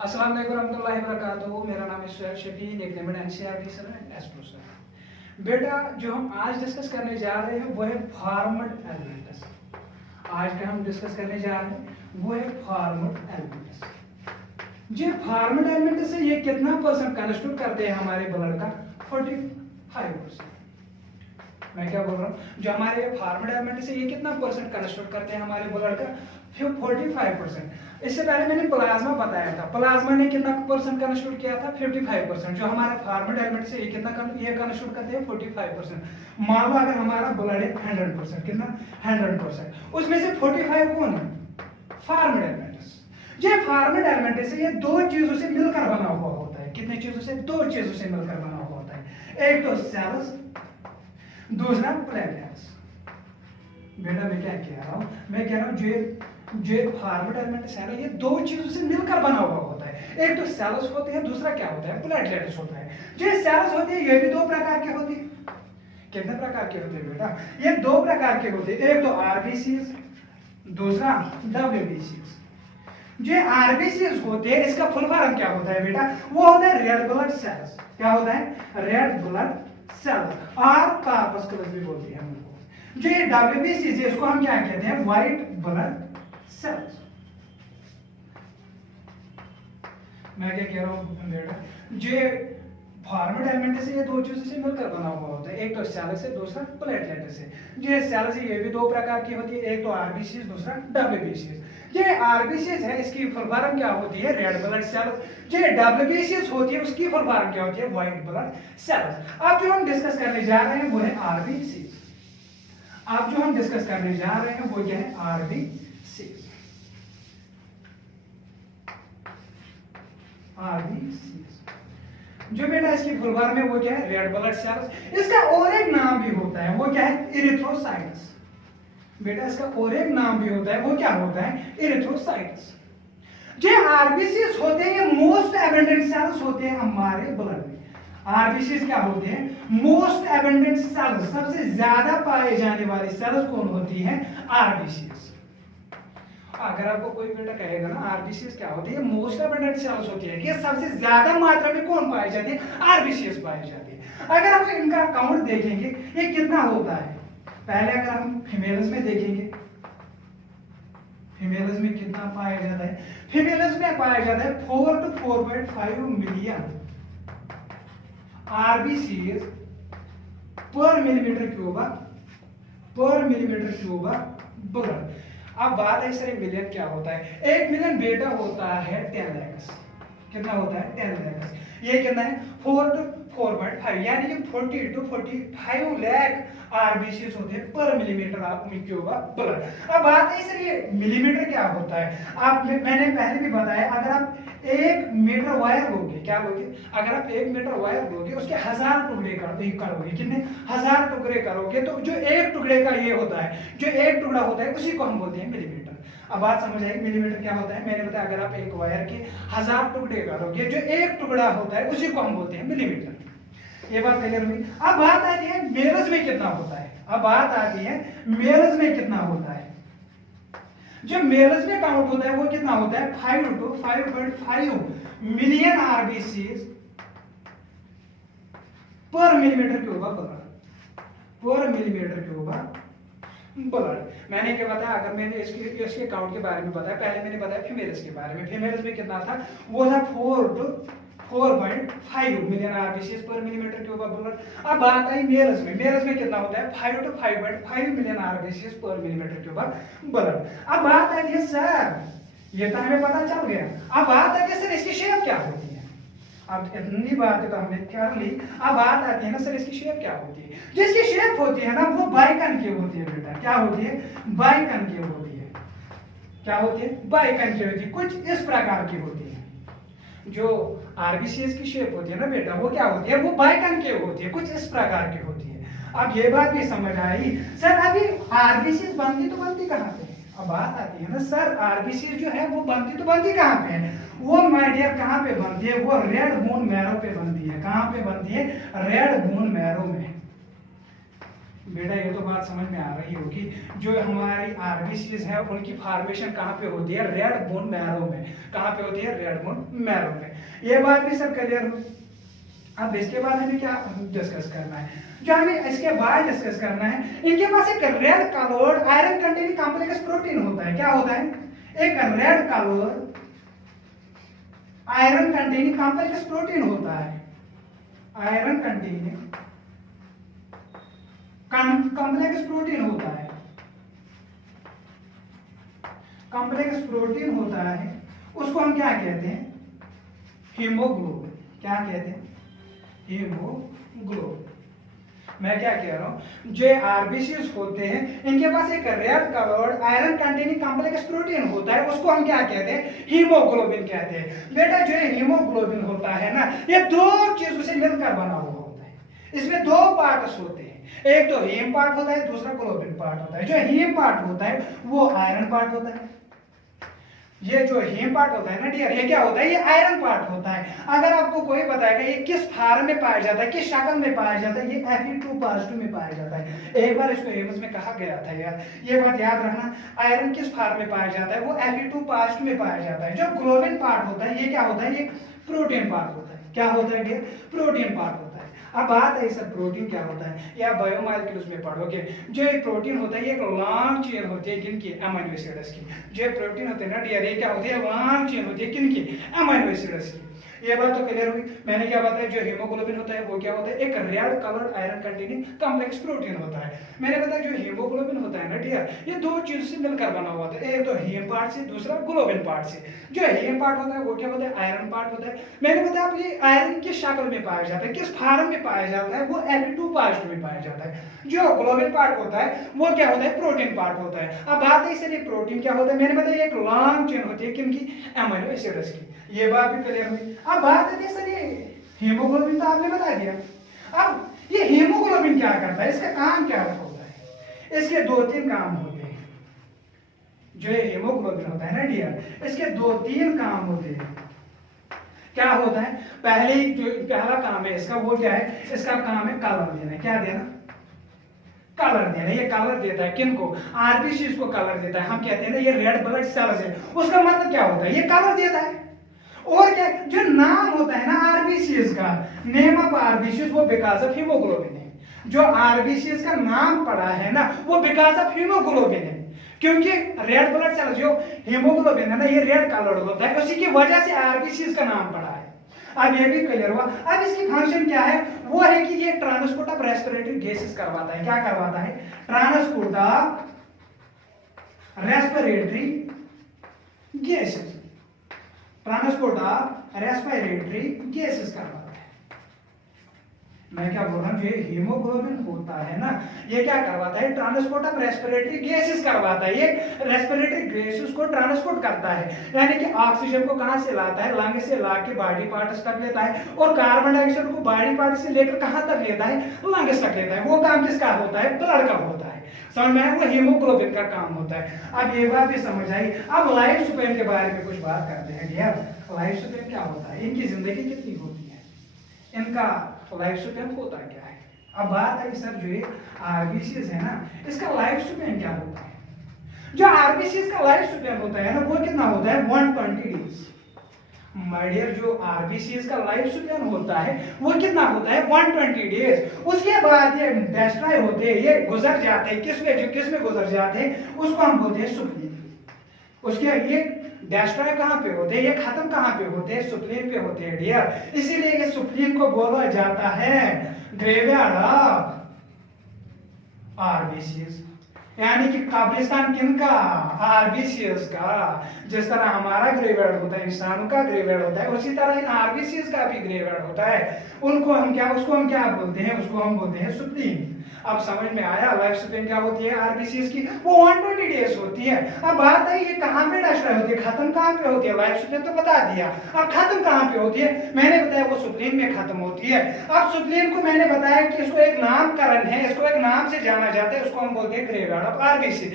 अस्सलाम वालेकुम रहमतुल्लाहि व बरकातुहू। मेरा नाम है Suhail Shafi, nickname NCERT sir and astro sir. बेटा जो हम आज डिस्कस करने जा रहे हैं वो है फॉर्मड एलिमेंट्स। आज का हम डिस्कस करने जा रहे हैं वो है फॉर्मड एलिमेंट्स। ये फॉर्मड एलिमेंट्स से ये कितना परसेंट कंस्टिट्यूट करते हैं हमारे ब्लड का? 45%। मैं क्या बोल रहा हूँ, जो हमारे फॉर्मड एलिमेंट से ये कितना परसेंट कंस्टिट्यूट करते हैं हमारे ब्लड का? 45%। इससे पहले मैंने प्लाज्मा बताया था, प्लाज्मा ने कितना परसेंट कंस्टिट्यूट किया था? 55%। जो हमारा फॉर्मड एलिमेंट से ये कितना ये कंस्टिट्यूट करते हैं? 45%। मान लो अगर हमारा ब्लड है 100%, कितना? 100%, उसमें से 45 कौन है? Formed element. ये फॉर्मड एलिमेंट से ये दो चीजों से मिलकर बना हुआ होता है। कितने चीजों से? दो चीजों से मिलकर बना हुआ होता है। एक तो सेल्स, दूसरा प्लेटलेट्स। बेटा मैं क्या कह रहा हूं, मैं कह रहा हूं जो फॉर्मड एलिमेंट है ना, ये दो चीजों से मिलकर बना हुआ होता है। एक तो सेल्स होते हैं, दूसरा क्या होता है? प्लेटलेट्स होता है। जो सेल्स होते हैं ये भी दो प्रकार के होते हैं। कितने प्रकार के होते हैं बेटा? ये दो प्रकार के होते हैं। एक तो आरबीसीज, दूसरा डब्ल्यूबीसीज। जो आरबीसीज होते हैं इसका फुल फॉर्म क्या होता है बेटा? वो होता है रेड ब्लड सेल्स। क्या होता है? रेड ब्लड सेल्स और कॉर्पस्कुलस भी बोलते हैं उनको। जो ये डब्ल्यूबीसी है इसको हम क्या कहते हैं? White blood cells. मैं क्या कह रहा हूं बेटा, जो फॉर्मड एलिमेंट से ये दो चीजों से मिलकर बना हुआ होता है। एक तो सेल से, दूसरा प्लेटलेट से। ये सेल से ये भी दो प्रकार की होती है, एक तो आरबीसी, दूसरा डब्ल्यूबीसी। ये आरबीसी है, इसकी फुल फॉर्म क्या होती है? Red blood cells. ये डब्ल्यूबीसी होती है, उसकी फुल फॉर्म क्या होती है? White blood cells. अब जो हम डिस्कस करने जा रहे हैं वो है आरबीसी। अब जो हम डिस्कस करने जा रहे हैं वो क्या है? आरबीसी। आरबीसी जो बेटा इसकी फुल फॉर्म है वो क्या है? Red blood cells. इसका और एक नाम भी होता है, वो क्या है? इरिथ्रोसाइट्स। बेटा इसका और एक नाम भी होता है, वो क्या होता है? इरिथ्रोसाइट्स। जो आरबीसीज होते हैं ये मोस्ट एबंडेंट सेल्स होते हैं हमारे ब्लड में। आरबीसीज क्या होते हैं? Most abundant cells. सबसे ज्यादा पाए जाने वाली सेल्स कौन होती है? आरबीसीज। अगर आपको कोई बेटा कहेगा ना आरबीसीज क्या होती है? मोस्ट एबंडेंट सेल्स होती है, ये सबसे ज्यादा मात्रा में कौन पाई जाती है? आरबीसीज पाई जाती है। अगर आप इनका काउंट देखेंगे ये कितना होता है? पहले अगर हम फीमेल्स में देखेंगे, फीमेल्स में कितना पाया जाता है? फीमेल्स में पाया जाता है 4 to 4.5 मिलियन आरबीसीज पर मिलीमीटर क्यूब ब्लड। अब बात है सर मिलियन क्या होता है? 1 मिलियन बेटा होता है 10 लाख। कितना होता है? 10 लाख। ये कितना है? 4 to 4.5, यानी कि 40 to 45 लाख आरबीसीज होते हैं पर मिलीमीटर क्यूब ब्लड। अब बात है सर ये मिलीमीटर क्या होता है? आप मैंने पहले भी बताया, अगर आप 1 मीटर वायर लोगे, क्या लोगे? अगर आप 1 मीटर वायर लोगे उसके 1000 टुकड़े करोगे, कितने? 1000 टुकड़े करोगे, तो जो एक टुकड़े का ये होता है, जो एक टुकड़ा होता है उसी को हम बोलते हैं मिलीमीटर। अब बात समझ आई मिलीमीटर क्या होता है? मैंने बताया अगर आप एक वायर के 1000 टुकड़े करोगे, जो एक टुकड़ा होता है उसी को हम बोलते हैं मिलीमीटर। ये बात क्लियर हुई। अब बात आती है मेल्स में कितना होता है। अब बात आती है मेल्स में कितना होता है। जो मेल्स में काउंट होता है वो कितना होता है? 5 to 5.5 मिलियन आरबीसीज पर मिलीमीटर क्यूब ब्लड। पर मिलीमीटर क्यूब ब्लड। मैंने क्या बताया? अगर मैंने इसके काउंट के बारे में बताया, पहले मैंने बताया फीमेल्स के बारे में। फीमेल्स में कितना था? वो था 4 to 4.5 मिलियन आरबीसीज पर मिलीमीटर क्यूब ब्लड। अब बात आई मेल्स में। मेल्स में कितना होता है? 5 to 5.5 मिलियन आरबीसीज पर मिलीमीटर क्यूब ब्लड। अब बात आती है सर, ये तो हमें पता चल गया। अब बात आती है सर इसकी शेप क्या होती है? अब इतनी बातें तो हमने कर ली। अब बात आती है ना सर इसकी शेप क्या होती है? जिसकी शेप होती है ना वो बाइकनकेव होती है बेटा। क्या होती है? बाइकनकेव होती है। क्या होती है? बाइकनकेव होती है। कुछ इस प्रकार की होती है। जो आरबीसीज की शेप होती है ना बेटा वो क्या होती है? वो बाइकनकेव होती है, कुछ इस प्रकार की होती है। अब ये बात भी समझ आई सर। अभी आरबीसीज बनती तो बनती कहाँ पे? अब बात आती है ना सर आरबीसी जो है वो बनती तो बनती कहाँ पे है? वो माय डियर कहाँ पे बनती है? वो रेड बोन मैरो पे बनती है। कहाँ पे बनती है? रेड बोन मैरो में। बेटा ये तो बात समझ में आ रही होगी, जो हमारी आरबीसीज है उनकी फॉर्मेशन कहाँ पे होती है, रेड बोन मैरो में। कहाँ पे होती है, रेड बोन मैरो में। ये बात भी सब क्लियर हो। अब इसके बाद हमें क्या डिस्कस करना है, जो हमें इसके बाद डिस्कस करना है, इनके पास एक red coloured iron containing complex protein होता है। क्या होता है, एक red coloured iron containing complex protein होता है। आयरन कंटेनिंग कॉम्प्लेक्स प्रोटीन होता है, कॉम्प्लेक्स प्रोटीन होता है, उसको हम क्या कहते हैं, हीमोग्लोबिन। क्या कहते हैं, हीमोग्लोबिन। मैं क्या कह रहा हूं, जो आरबीसीज होते हैं इनके पास एक red coloured iron containing complex protein होता है, उसको हम क्या कहते हैं, हीमोग्लोबिन कहते हैं। बेटा जो हीमोग्लोबिन होता है ना, ये दो चीजों से मिलकर बना हुआ होता है। इसमें दो पार्ट्स होते हैं, एक तो हीम पार्ट होता है, दूसरा ग्लोबिन पार्ट होता है। जो हीम पार्ट होता है वो आयरन पार्ट होता है। ये जो हीम पार्ट होता है ना डियर, ये क्या होता है, ये आयरन पार्ट होता है। अगर आपको कोई बताएगा ये किस फार्म में पाया जाता है, किस शक्ल में पाया जाता है, ये Fe2 पॉजिटिव में पाया जाता है। एक बार इसको एम्स में कहा गया था यार, ये बात याद रखना। आयरन किस फार्म में पाया जाता है, वो Fe2 पॉजिटिव में पाया जाता है। जो ग्लोबिन पार्ट होता है ये क्या होता है, ये प्रोटीन पार्ट होता है। क्या होता है डियर, प्रोटीन पार्ट होता है। अब बात है सर प्रोटीन क्या होता है, या बायोमॉलिक्यूल्स में पढ़ोगे। जो एक प्रोटीन होता है ये एक लॉन्ग चेन होती है, किनकी, अमीनो एसिड्स की। जो प्रोटीन होते हैं ना डियर, ये क्या होती है, लॉन्ग चेन होती है, किनकी, अमीनो एसिड्स की। ये बात तो क्लियर हुई। मैंने क्या बताया, जो हीमोग्लोबिन होता है वो क्या होता है, एक red coloured iron containing complex protein होता है। मैंने बताया जो हीमोग्लोबिन होता है ना डियर, ये दो चीजों से मिलकर बना हुआ होता है, एक तो हीम पार्ट से, दूसरा ग्लोबिन पार्ट से। जो हीम पार्ट होता है वो क्या होता है, आयरन पार्ट होता है। मैंने बताया अब ये आयरन किस शक्ल में पाया जाता है, किस फॉर्म में पाया जाता है, वो Fe2 पॉजिटिव में पाया जाता है। जो ग्लोबिन पार्ट होता है वो क्या होता है, प्रोटीन पार्ट होता है। अब बात है इसलिए प्रोटीन क्या होता है, मैंने बताया एक लॉन्ग चेन होती है, किनकी, अमीनो एसिड्स की। ये बात भी क्लियर हुई। अब बात है सर ये हीमोग्लोबिन तो आपने बता दिया। अब ये हीमोग्लोबिन क्या करता है, इसका काम क्या होता है, इसके दो तीन काम होते हैं। जो ये हीमोग्लोबिन होता है ना डियर, इसके दो तीन काम होते हैं। क्या होता है, पहला काम है इसका, वो क्या है, इसका काम है कलर देना। क्या देना, कलर देना। ये कलर देता है किनको, आरबीसीज को कलर देता है। हम कहते हैं ना ये रेड ब्लड सेल्स है, उसका मतलब क्या होता है, ये कलर देता है। और क्या, जो नाम होता है ना आरबीसीज का, नेम ऑफ आरबीसीज, वो बिकॉज ऑफ हीमोग्लोबिन है। जो आरबीसीज का नाम पड़ा है ना, वो बिकॉज ऑफ हीमोग्लोबिन है। क्योंकि रेड ब्लड सेल्स जो हीमोग्लोबिन है ना, ये रेड कलर्ड होता है, उसी की वजह से आरबीसीज का नाम पड़ा है। अब ये भी क्लियर हुआ। अब इसकी फंक्शन क्या है, वो है कि ये ट्रांसपोर्ट ऑफ रेस्पिरेटरी गैसेस करवाता है। क्या करवाता है, transport of respiratory gases, transport of respiratory gases करवाता है। मैं क्या बोल रहा हूँ, जो हीमोग्लोबिन होता है ना, ये क्या करवाता है, ट्रांसपोर्ट ऑफ रेस्पिरेटरी गैसेस करवाता है। ये रेस्पिरेटरी गैसेस को ट्रांसपोर्ट करता है, यानी कि ऑक्सीजन को कहां से लाता है, लंग से लाके बॉडी पार्ट्स तक लेता है, और कार्बन डाइऑक्साइड को बॉडी पार्ट से लेकर कहां तक लेता है, लंग्स तक लेता है। वो काम किसका होता है, ब्लड का होता है। समझ में आया, वो हीमोग्लोबिन का काम होता है। अब ये बात भी समझ आई। अब लाइफ स्पैन के बारे में कुछ बात करते हैं यार। लाइफ स्पैन क्या होता है, इनकी जिंदगी कितनी होती है, इनका लाइफ स्पैन होता क्या है। अब बात है सर जो ये आरबीसीज है ना, इसका लाइफ स्पैन क्या होता है। जो आरबीसीज का लाइफ स्पैन होता है ना, वो कितना होता है, 120 डेज। माय डियर, जो आरबीसीज का लाइफ स्पैन होता है वो कितना होता है, 120 डेज। उसके बाद ये डिस्ट्रॉय होते हैं, ये गुजर जाते हैं, किसमें गुजर जाते हैं, उसको हम बोलते हैं सुप्लीन। उसके ये डिस्ट्रॉय कहां पे होते हैं, ये खत्म कहां पे होते हैं, सुप्लीन पे होते हैं डियर। इसीलिए ये सुप्लीन को बोला जाता है ग्रेवयार्ड ऑफ आरबीसीज, यानी कि कब्रिस्तान किनका, आरबीसीज का। जिस तरह हमारा ग्रेवयार्ड होता है, इंसानों का ग्रेवयार्ड होता है, उसी तरह इन आरबीसीज का भी ग्रेवयार्ड होता है। उसको हम क्या बोलते हैं, उसको हम बोलते हैं सुप्लीन। अब समझ में आया लाइफ स्पैन क्या होती है आरबीसीज की, वो 120 डेज होती है। अब बात है ये कहां पे डिस्ट्रॉय होती है, खत्म कहां पे होती है, लाइफ स्पैन तो बता दिया। अब खत्म कहां पे होती है, मैंने बताया वो सुप्लीन में खत्म होती है। अब सुप्लीन को मैंने बताया कि इसको एक नामकरण है, इसको एक नाम से जाना जाता है, उसको हम बोलते हैं ग्रेवयार्ड ऑफ आरबीसी।